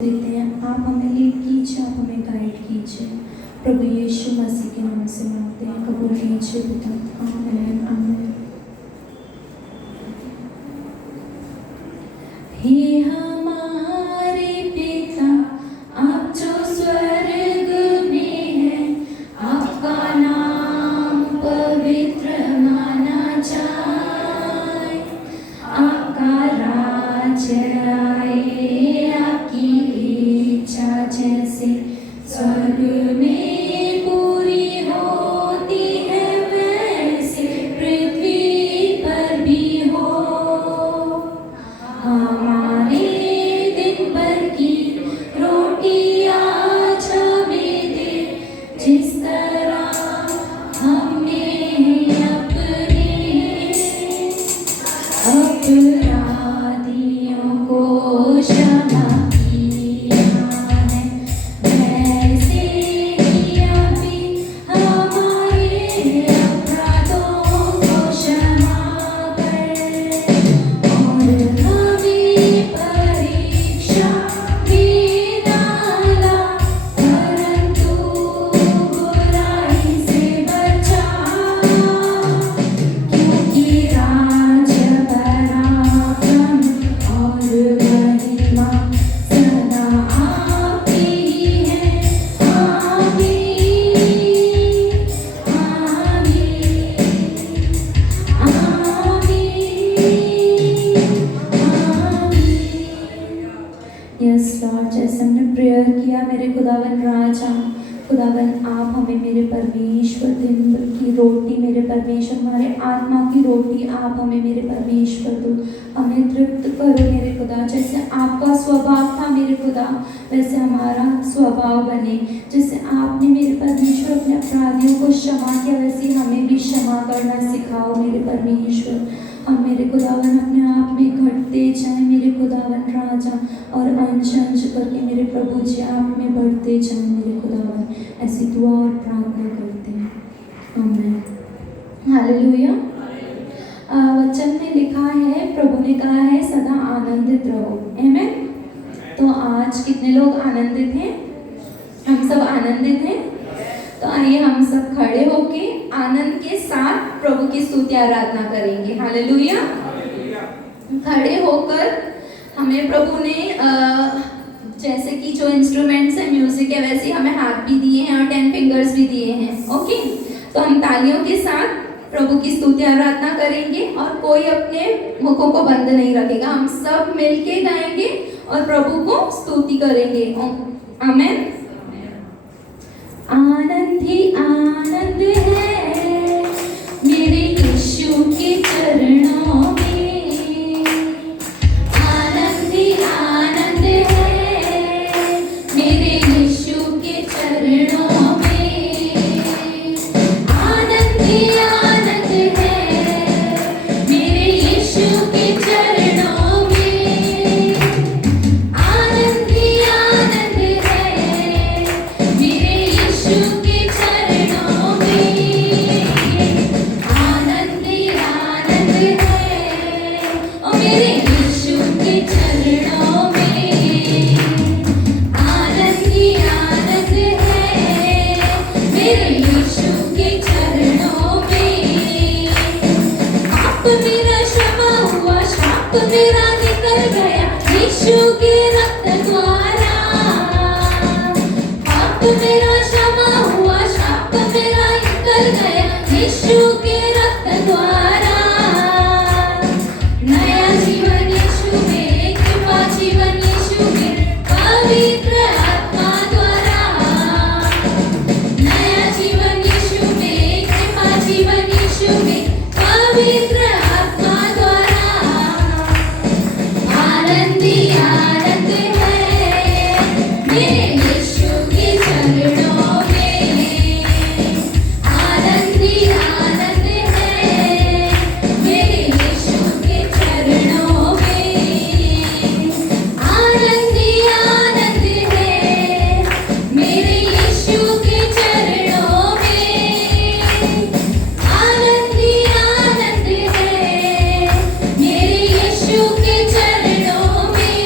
देते हैं। आप हमें लीड कीजिए, आप हमें गाइड कीजिए। प्रभु यीशु मसीह के नाम से मांगते हैं, कबूल कीजिए पिता। आमीन आमीन। हे हमारे पिता, आप जो स्वर्ग में हैं, आपका नाम पवित्र माना जाए। आपका राज्य आए, आपकी इच्छा जैसे स्वर्ग में पूरी होती है, वैसे पृथ्वी पर भी हो। हमारे दिन भर की रोटी आज हमें दे, जिस तरह हमने अपने अपराधियों को क्षमा किया है, वैसे ही आप भी हमारे अपराधों को क्षमा कर। और हमें परीक्षा में ना ला, परंतु बुराई से बचा, क्योंकि राज्य पराक्रम और महिमा सदा आपकी ही है। आमीन आमीन। यस लॉर्ड, जैसे हमने प्रेयर किया मेरे खुदावन राजा, खुदावन आप हमें मेरे परमेश्वर दिन भर की रोटी, मेरे परमेश्वर हमारे आत्मा की रोटी आप हमें मेरे परमेश्वर दो, हमें तृप्त करो मेरे खुदा। जैसे आपका स्वभाव था मेरे खुदा, वैसे हमारा स्वभाव बने। जैसे आपने मेरे परमेश्वर अपने अपराधियों को क्षमा किया, वैसे हमें भी क्षमा करना सिखाओ मेरे परमेश्वर। हम मेरे खुदावन अपने आप में घटते जाएं मेरे खुदावन राजा, और अंश अंश करके मेरे प्रभु जी आप में बढ़ते जाएं मेरे खुदावन। ऐसी दुआ और प्रार्थना करते हैं, आमीन हालेलुया। वचन में लिखा है, प्रभु ने कहा है सदा आनंदित रहो, आमीन। तो आज कितने लोग आनंदित हैं? हम सब आनंदित हैं। तो आइए हम सब खड़े होके आनंद के साथ प्रभु की स्तुति आराधना करेंगे, हालेलुया। खड़े होकर हमें प्रभु ने जैसे कि जो इंस्ट्रूमेंट्स है म्यूजिक है, वैसे हमें हाथ भी दिए हैं और 10 फिंगर्स भी दिए हैं, ओके। तो हम तालियों के साथ प्रभु की स्तुति आराधना करेंगे और कोई अपने मुखों को बंद नहीं रखेगा। हम सब मिलके गाएंगे और प्रभु को स्तुति करेंगे, आमीन। आनंद ही आनंद है मेरे यीशु के चरणों में, आनंद ही आनंद है मेरे यीशु के चरणों में, आनंद ही आनंद है मेरे यीशु के चरणों में, आनंद ही आनंद है मेरे यीशु के चरणों में, आनंद ही आनंद है ओ मेरे यीशु के चरणों में, आनंद ही आनंद है मेरे यीशु के चरणों में। पाप मेरा क्षमा हुआ, शाप मेरा निकल गया यीशु के रक्त द्वारा, पाप मेरा क्षमा हुआ, शाप मेरा निकल गया यीशु के रक्त द्वारा। नया जीवन यीशु में, कृपा जीवन यीशु में, पवित्र आत्मा द्वारा। नया जीवन यीशु में, कृपा जीवन यीशु में, पवित्र आत्मा द्वारा। आनंद ही आनंद है मेरे यीशु के चरणों में, आनंद ही आनंद है मेरे यीशु के चरणों में, आनंद ही आनंद है मेरे यीशु के चरणों में, आनंद ही आनंद है मेरे यीशु के चरणों में,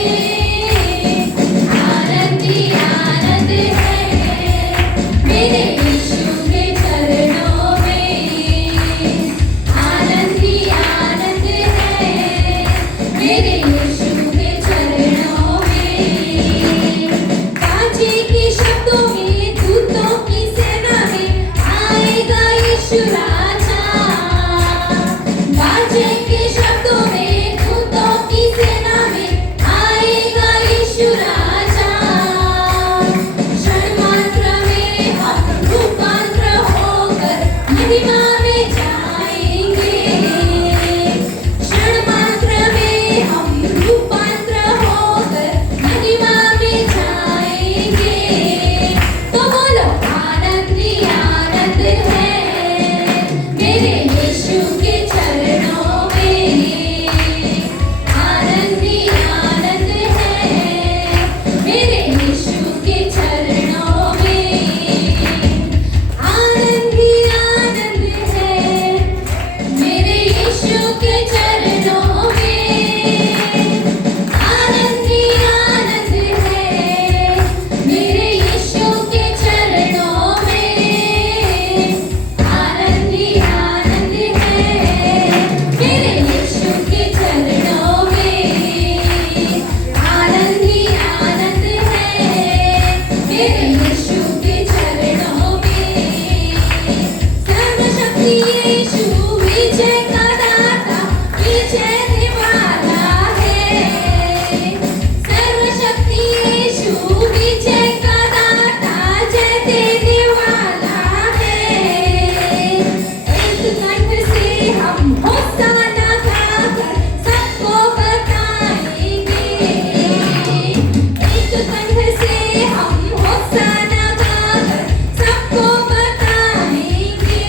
हम होसाना गाकर सबको बताएंगे।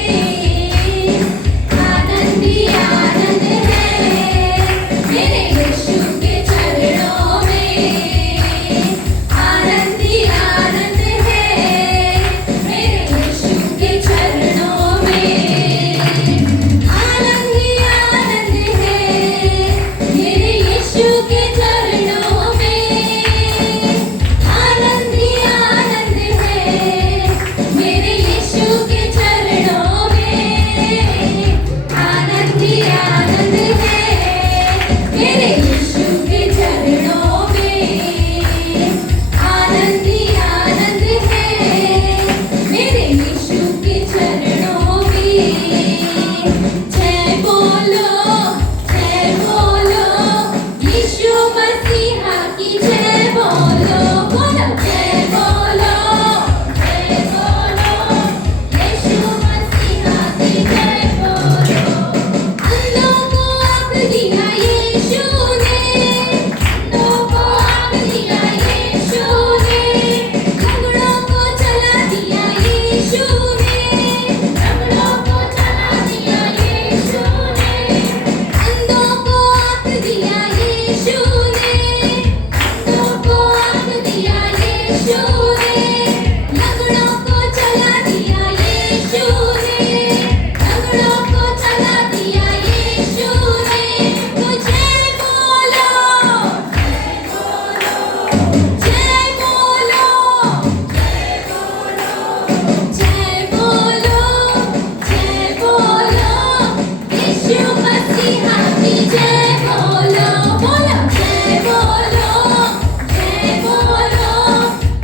आनंद ही आनंद है मेरे यीशु के चरणों में। आनंद ही आनंद है मेरे यीशु के चरणों में। आनंद ही आनंद है मेरे यीशु के चरणों में। आनंद ही आनंद है मेरे यीशु के चरणों में। आनंद ही आनंद है मेरे यीशु के चरणों में। आनंद ही आनंद है मेरे यीशु के चरणों में। जय बोलो यीशु मसीहा की जय बोलो। बोलो जय बोलो यीशु मसीहा की जय बोलो। अंधों को आँख दिया यीशु ने, अंधों को आँख दिया यीशु ने। लंगड़ों को चला दिया यीशु ने, लंगड़ों को चला दिया यीशु ने। अंधों को आँख दिया यीशु ने, अंधों को आँख दिया यीशु ने। लंगड़ों को चला दिया यीशु ने, लंगड़ों को चला दिया यीशु ने। तो जय बोलो जय बोलो जय बोलो जय बोलो यीशु मसीहा की जय बोलो। बोलो जय बोलो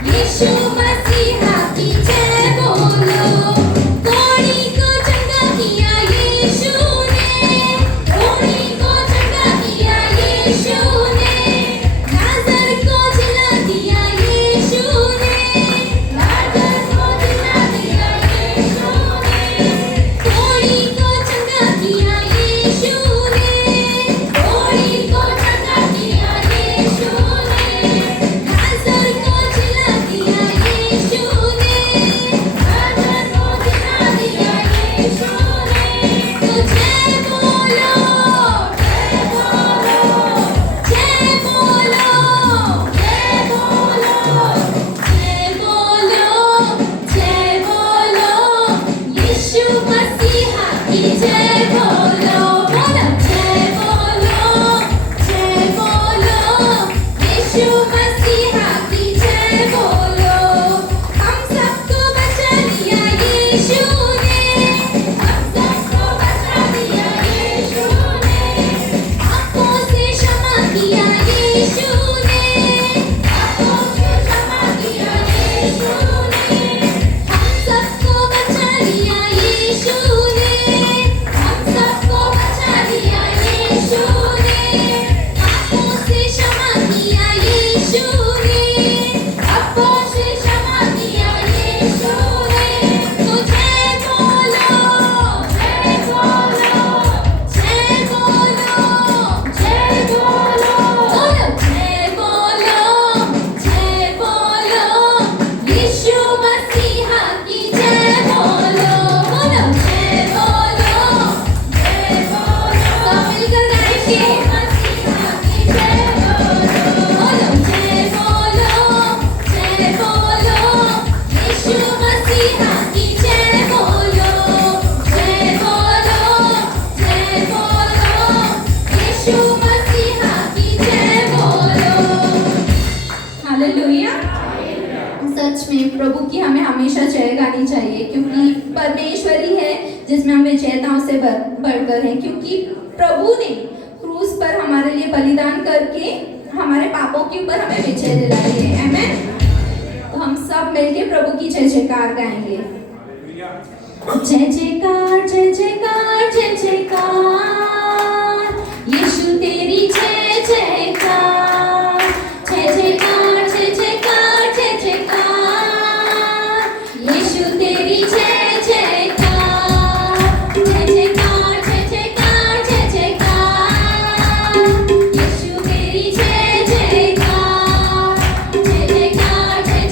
यीशु मसीहा की जय बोलो। कोढ़ी को चंगा किया यीशु ने, कोढ़ी को चंगा किया यीशु ने। लाजर को जिला दिया यीशु ने, लाजर को जिला दिया यीशु ने। कोढ़ी को चंगा किया यीशु ने, कोढ़ी को चंगा किया यीशु ने। लाजर को जिला दिया यीशु ने, लाजर को जिला दिया यीशु ने। तो जय बोलो जय बोलो जय बोलो जय बोलो जय बोलो यीशु मसीहा की जय बोलो। बोलो जय बोलो यीशु मसीहा की जय बोलो। हम सबको बचा लिया यीशु ने, हम सबको बचा लिया यीशु ने। पापों से क्षमा किया यीशु ने, पापों से क्षमा किया यीशु ने। हम सबको बचा लिया यीशु ने, हम सबको बचा लिया यीशु ने। पापों से क्षमा किया यीशु ने, पापों से क्षमा किया यीशु ने। तो जय बोलो जय बोलो जय बोलो जय बोलो। बोलो जय बोलो यीशु मसीहा की जय बोलो। बोलो जय बोलो सब मिलकर गाएंगे। मसीहा की जय बोलो। बोलो जय बोलो यीशु मसीहा की जय बोलो। जय बोलो यीशु मसीहा की जय बोलो। हालेलुया। सच में प्रभु की हमें हमेशा जय गानी चाहिए, क्योंकि परमेश्वर ही है जिसमें हम विजेताओं से बढ़कर हैं। क्योंकि प्रभु ने क्रूस पर हमारे लिए बलिदान करके हमारे पापों के ऊपर हमें विजय दिलाई है। आमीन। तो हम सब मिलके प्रभु की जय जयकार गाएंगे। जय जयकार जय जयकार जय जयकार यीशु तेरी जय जयकार। जय जयकार जय जयकार जय जयकार यीशु तेरी जय जयकार। जय जयकार जय जयकार जय जयकार यीशु तेरी जय जयकार। जय जयकार जय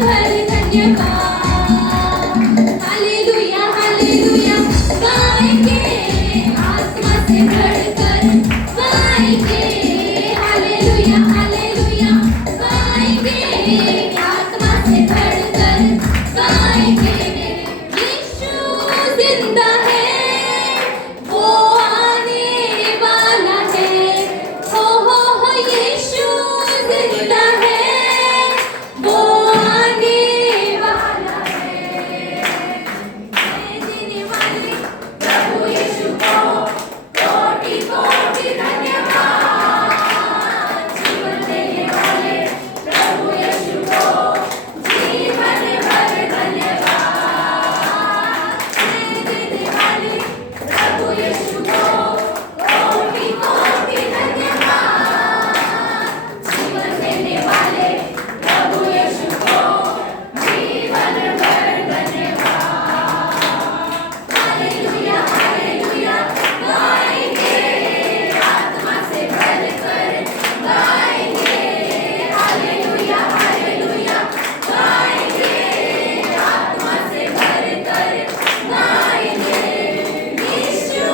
भर धन्यवाद। हालेलुया हालेलुया गाएंगे, आत्मा से भरकर गाएंगे। हालेलुया हालेलुया गाएंगे, आत्मा से भरकर गाएंगे। यीशु जिंदा है, वो आने वाला है। हो यीशु जिंदा है, वो आने वाला है। देने वाले प्रभु यीशु को कोटि कोटि धन्यवाद। जीवन देने वाले प्रभु यीशु को जीवन भर धन्यवाद। देने वाले प्रभु यीशु को कोटि कोटि धन्यवाद। जीवन देने वाले प्रभु यीशु को जीवन भर धन्यवाद। हालेलुया हालेलुया गाएंगे, आत्मा से भरकर गाएंगे। हालेलुया हालेलुया गाएंगे, आत्मा से भरकर गाएंगे। यीशु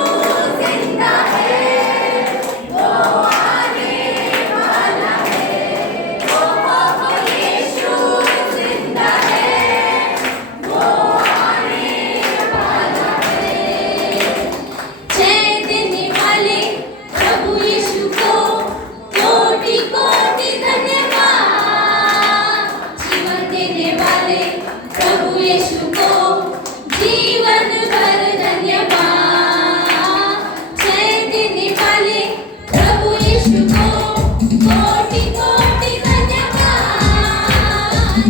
जिंदा है, वो आने वाला है। हो यीशु जिंदा है, वो आने वाला है। जय देने वाले प्रभु यीशु को कोटि कोटि धन्यवाद। जीवन देने वाले प्रभु यीशु को जीवन भर धन्यवाद। जय देने वाले प्रभु यीशु को कोटि कोटि धन्यवाद।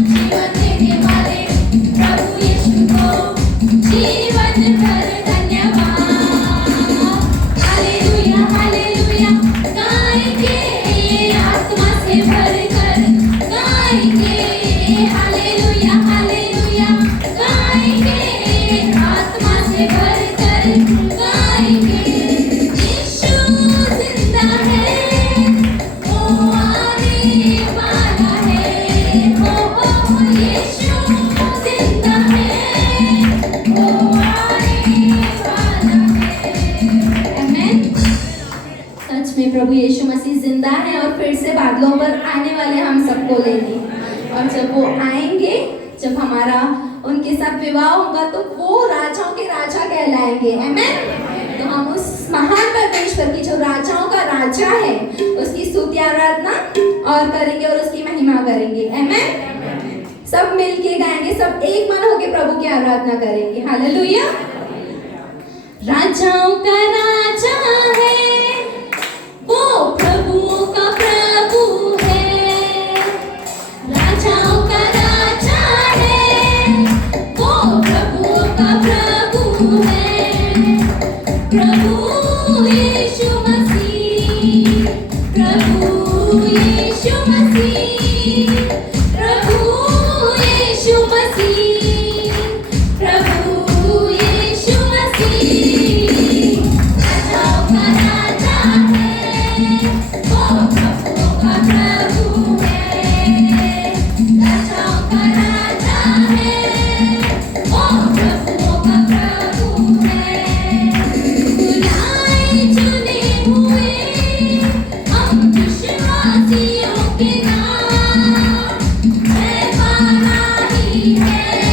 जीवन देने वाले प्रभु यीशु को जीवन भर धन्यवाद। हालेलुया हालेलुया गाएंगे, आत्मा से भरकर गाएंगे। हालेलुया हालेलुया गाएंगे, आत्मा से भरकर गाएंगे। यीशु जिंदा है, वो आने वाला है। हो यीशु जिंदा है, वो आने वाला है। आमेन। सच में प्रभु यीशु मसीह जिंदा है और फिर से बादलों पर आने वाले हम सबको लेने। और जब वो आएंगे, जब हमारा उनके साथ विवाह होगा, तो वो राजाओं के राजा कहलाएंगे। आमेन। तो हम उस महान परमेश्वर की जो राजाओं का राजा है, उसकी स्तुति आराधना और करेंगे और उसकी महिमा करेंगे। आमेन। सब मिलके गाएंगे, सब एक मन होके प्रभु की आराधना करेंगे। हालेलुया। राजाओं का राजा है, वो प्रभुओं का प्रभु है। राजाओं का राजा है, वो प्रभुओं का प्रभु है। प्रभु यीशु मसीह, प्रभु यीशु मसीह, प्रभु यीशु मसीह, प्रभु यीशु मसीह। राजाओं का राजा है, वो प्रभुओं का प्रभु है। राजाओं का राजा है, वो प्रभुओं का प्रभु है। बुलाए चुने हुए हम विश्वासियों के नाम, जयकारा ही है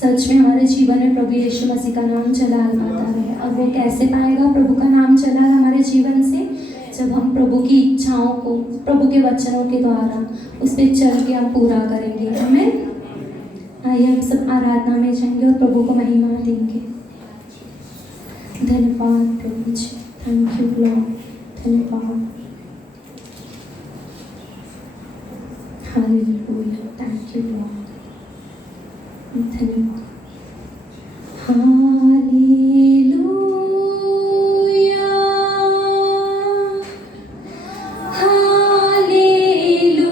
सच में हमारे जीवन में प्रभु यीशु मसीह का नाम चला आता है। और वो कैसे पाएगा प्रभु का नाम चला हमारे जीवन से? जब हम प्रभु की इच्छाओं को प्रभु के वचनों के द्वारा उस पर चल के हम पूरा करेंगे। हमें आइए हम सब आराधना में जाएंगे और प्रभु को महिमा देंगे। धन्यवाद प्रभु जी, थैंक यू लॉर्ड, धन्यवाद, हालेलुया, थैंक यू लॉर्ड, धन्यवाद, हालेलुया, हालेलुया,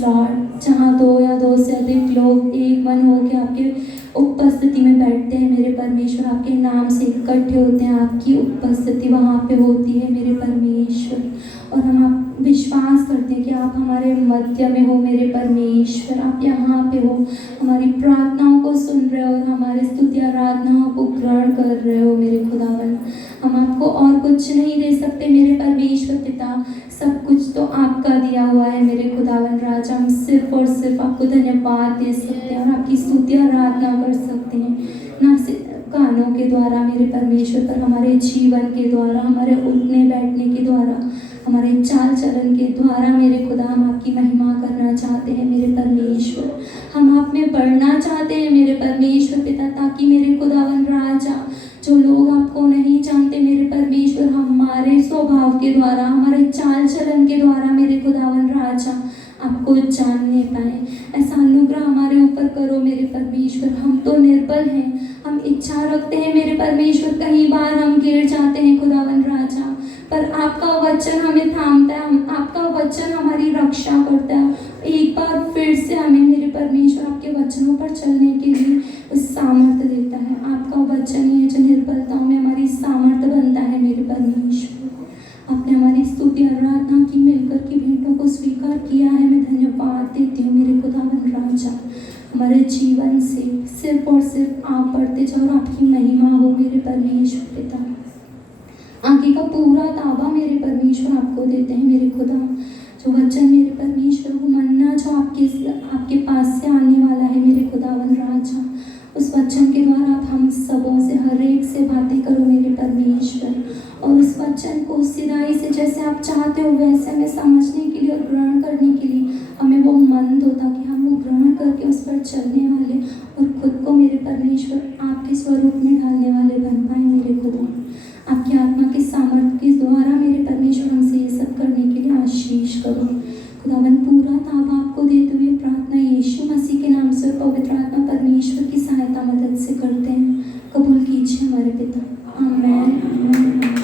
लॉर्ड, जहाँ दो या दो से अधिक लोग एक मन होकर आपके उपस्थिति में बैठते हैं मेरे परमेश्वर, आपके नाम से इकट्ठे होते हैं, आपकी उपस्थिति वहाँ पे होती है मेरे परमेश्वर। और हम आप विश्वास करते हैं कि आप हमारे मध्य में हो मेरे परमेश्वर, आप यहाँ पे हो, हमारी प्रार्थनाओं को सुन रहे हो और हमारे स्तुति आराधनाओं को ग्रहण कर रहे हो मेरे खुदावन। हम आपको और कुछ नहीं दे सकते मेरे परमेश्वर पिता, सब कुछ तो आपका दिया हुआ है मेरे खुदावन राजा। हम सिर्फ और सिर्फ आपको धन्यवाद दे सकते हैं और आपकी स्तुति आराधना कर सकते हैं, ना सिर्फ गानों के द्वारा मेरे परमेश्वर, पर हमारे जीवन के द्वारा, हमारे उठने बैठने के द्वारा, हमारे चाल चलन के द्वारा मेरे खुदा। हम आपकी महिमा करना चाहते हैं मेरे परमेश्वर, हम आप में बढ़ना चाहते हैं मेरे परमेश्वर पिता, ताकि मेरे खुदावन राजा जो लोग आपको नहीं जानते मेरे परमेश्वर, हमारे स्वभाव के द्वारा, हमारे चाल चलन के द्वारा मेरे खुदावन राजा आपको जानने पाए। ऐसा अनुग्रह हमारे ऊपर करो मेरे परमेश्वर। हम तो निर्बल हैं, हम इच्छा रखते हैं मेरे परमेश्वर, कई बार हम गिर जाते हैं खुदावन राजा, पर आपका वचन हमें थामता है, आपका वचन हमारी रक्षा करता है। एक बार फिर से हमें मेरे परमेश्वर आपके वचनों पर चलने के लिए उस सामर्थ्य देता है। आपका वचन ही है जो निर्बलताओं में हमारी सामर्थ्य बनता है मेरे परमेश्वर। आपने हमारी स्तुति आराधना की, मिलकर की भेंटों को स्वीकार किया है। मैं धन्यवाद देती हूँ मेरे खुदावन राजा। हमारे जीवन से सिर्फ और सिर्फ आप बढ़ते जाओ और आपकी महिमा हो मेरे परमेश्वर पिता। आगे का पूरा दावा मेरे परमेश्वर आपको देते हैं मेरे खुदा। जो वचन मेरे परमेश्वर, वो मन्ना जो आपके पास से आने वाला है मेरे खुदावन राजा, उस वचन के द्वारा आप हम सबों से, हर एक से बातें करो मेरे परमेश्वर, और उस वचन को सिराई से जैसे आप चाहते हो वैसे हमें समझने के लिए और ग्रहण करने के लिए हमें वो मंद हो, ताकि हम वो ग्रहण करके उस पर चलने वाले और खुद को मेरे परमेश्वर आपके स्वरूप में ढालने वाले बन पाए मेरे खुदा। आपकी आत्मा के सामर्थ्य के द्वारा मेरे परमेश्वर हमसे ये सब करने के लिए आशीष करो खुदावन। पूरा ताबा आपको देते हुए प्रार्थना यीशु मसीह के नाम से और पवित्र आत्मा परमेश्वर की सहायता मदद से करते हैं। कबूल कीजिए हमारे पिता। आमीन, आमीन।